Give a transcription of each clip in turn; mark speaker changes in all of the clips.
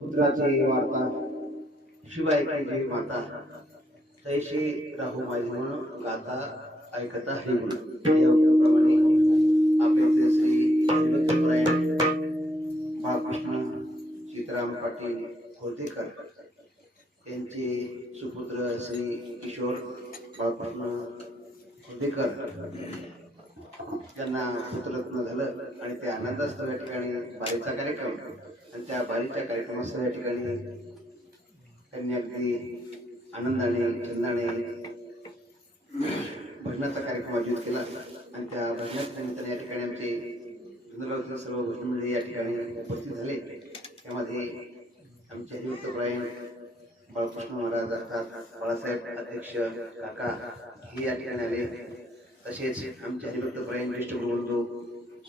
Speaker 1: पुत्राची वार्ता शिवाय माता. तैशी राहू माझी म्हणून गाता ऐकता हे प्रमाणे आपले श्री हरिभक्तपरायण बाळकृष्ण सीताराम पाटील होतेकर त्यांचे सुपुत्र श्री किशोर बाळकृष्ण होतेकर. त्यांना पुत्ररत्न झालं आणि ते आनंदास्तव या ठिकाणी बारीचा कार्यक्रम आणि त्या बारीच्या कार्यक्रमासह या ठिकाणी त्यांनी अगदी आनंदाने चंदाने भजनाचा कार्यक्रम आयोजित केला. आणि त्या भजनाच्या निमित्ताने या ठिकाणी आमचे चंद्रगावचे सर्व भजनमंडळी या ठिकाणी उपस्थित झाले. त्यामध्ये आमचे हरिभक्तप्रायण बाळकृष्ण महाराज अर्थात बाळासाहेब अध्यक्ष काका हे या ठिकाणी आले. तसेच आमचे हरिभक्तप्रायण ज्येष्ठ गुरुबंधू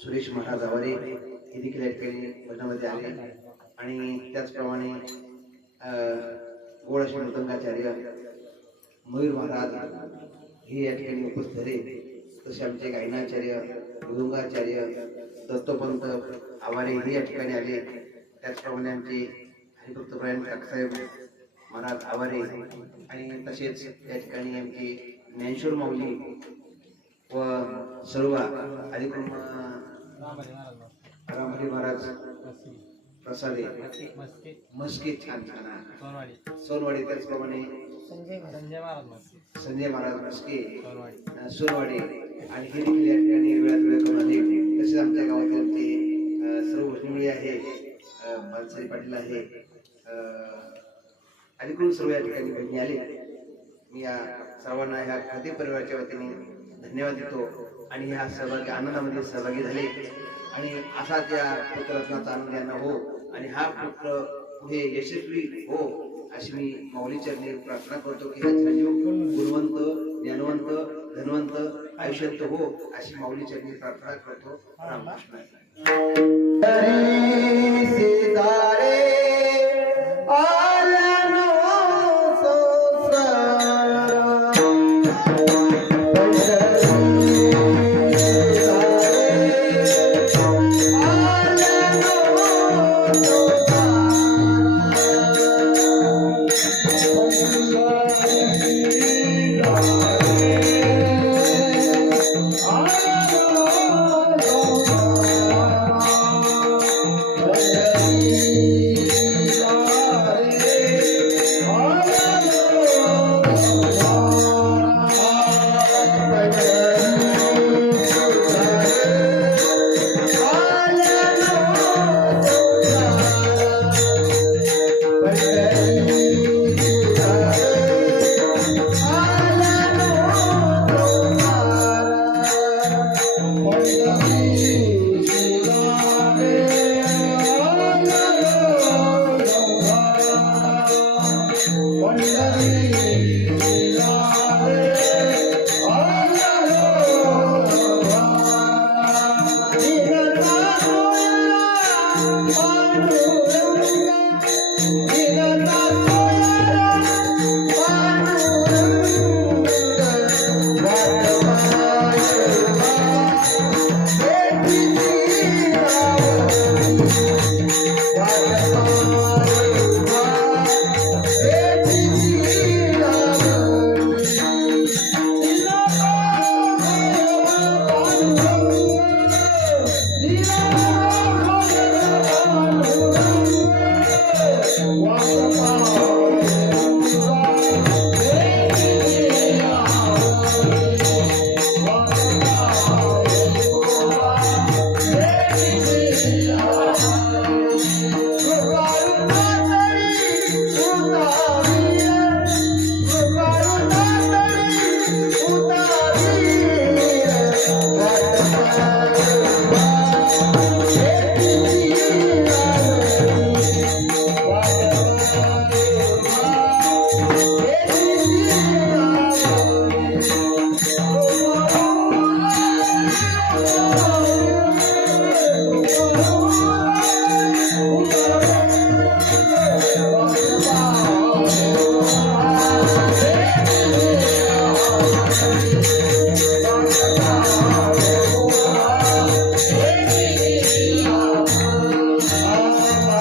Speaker 1: सुरेश महाराज आवारे हे देखील या ठिकाणी भजनामध्ये आले. आणि त्याचप्रमाणे गोळाशी मृदंगाचार्य मयूर महाराज हे या ठिकाणी उपस्थित झाले. तसे आमचे गायनाचार्य मृदुंगाचार्य दत्तपंत आवारे हे या ठिकाणी आले. त्याचप्रमाणे आमचे हरिभक्तप्रायण काकसाहेब महाराज आवारे आणि तसेच या ठिकाणी आमचे ज्ञानेश्वर माऊली व सर्व अधिक्रम रामहरी महाराज प्रसादे. मस्के छान. सोनवाडी. त्याचप्रमाणे
Speaker 2: संजय महाराज. मस्के.
Speaker 1: संजय महाराज मस्के.
Speaker 2: सोनवाडी.
Speaker 1: आणि हे देखील या ठिकाणी वेळात वेळ करून आले. तसेच आमच्या गावातील आमचे सर्व भजनमंडळी आहे बालसाई पाटील आहे अधिकृत सर्व या ठिकाणी आले. मी या सर्वांना ह्या खाते परिवाराच्या वतीने धन्यवाद देतो. आणि ह्या सहभागी आनंदामध्ये सहभागी झाले. आणि असाच या पुत्ररत्नाचा आनंद यांना हो. आणि हा पुत्र पुढे यशस्वी हो अशी मी माऊली चरणी प्रार्थना करतो की हा गुणवंत ज्ञानवंत धनवंत आयुष्यंत हो अशी माऊली चरणी प्रार्थना करतो. रामकृष्ण.
Speaker 3: Olha
Speaker 4: 哎呀！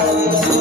Speaker 4: Bye.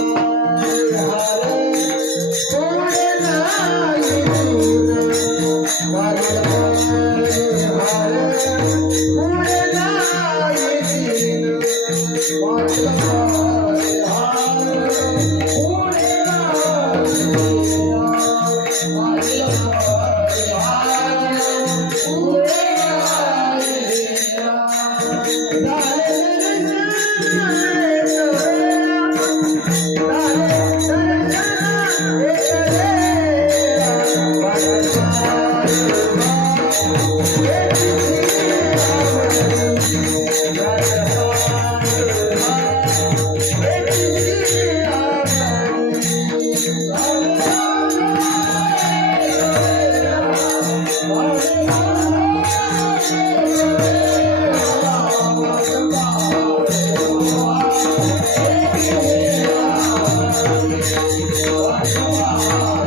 Speaker 4: 啊